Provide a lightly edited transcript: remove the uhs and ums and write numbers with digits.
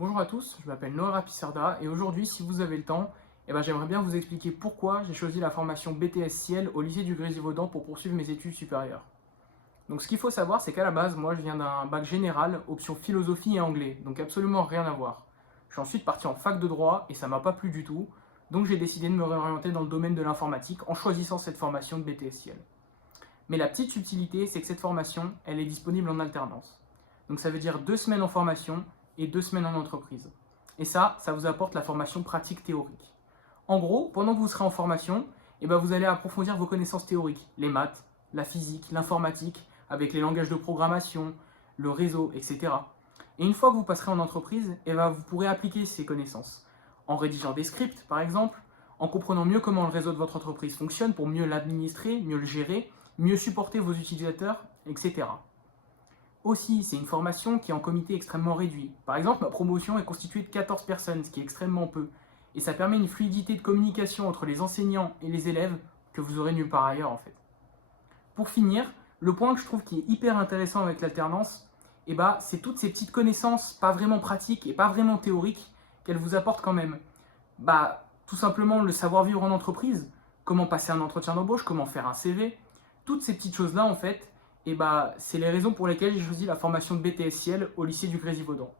Bonjour à tous, je m'appelle Noah Rapisarda et aujourd'hui, si vous avez le temps, j'aimerais bien vous expliquer pourquoi j'ai choisi la formation BTS Ciel au lycée du Grésivaudan pour poursuivre mes études supérieures. Donc ce qu'il faut savoir, c'est qu'à la base, moi je viens d'un bac général, option philosophie et anglais, donc absolument rien à voir. Je suis ensuite parti en fac de droit et ça m'a pas plu du tout, donc j'ai décidé de me réorienter dans le domaine de l'informatique en choisissant cette formation de BTS Ciel. Mais la petite subtilité, c'est que cette formation, elle est disponible en alternance. Donc ça veut dire 2 semaines en formation et 2 semaines en entreprise. Et ça vous apporte la formation pratique théorique. En gros, pendant que vous serez en formation, vous allez approfondir vos connaissances théoriques, les maths, la physique, l'informatique, avec les langages de programmation, le réseau, etc. Et une fois que vous passerez en entreprise, vous pourrez appliquer ces connaissances en rédigeant des scripts, par exemple, en comprenant mieux comment le réseau de votre entreprise fonctionne pour mieux l'administrer, mieux le gérer, mieux supporter vos utilisateurs, etc. Aussi, c'est une formation qui est en comité extrêmement réduit. Par exemple, ma promotion est constituée de 14 personnes, ce qui est extrêmement peu. Et ça permet une fluidité de communication entre les enseignants et les élèves que vous aurez nulle part ailleurs en fait. Pour finir, le point que je trouve qui est hyper intéressant avec l'alternance, c'est toutes ces petites connaissances pas vraiment pratiques et pas vraiment théoriques qu'elle vous apporte quand même. Tout simplement le savoir-vivre en entreprise, comment passer un entretien d'embauche, comment faire un CV, toutes ces petites choses-là en fait, c'est les raisons pour lesquelles j'ai choisi la formation de BTS Ciel au lycée du Grésivaudan.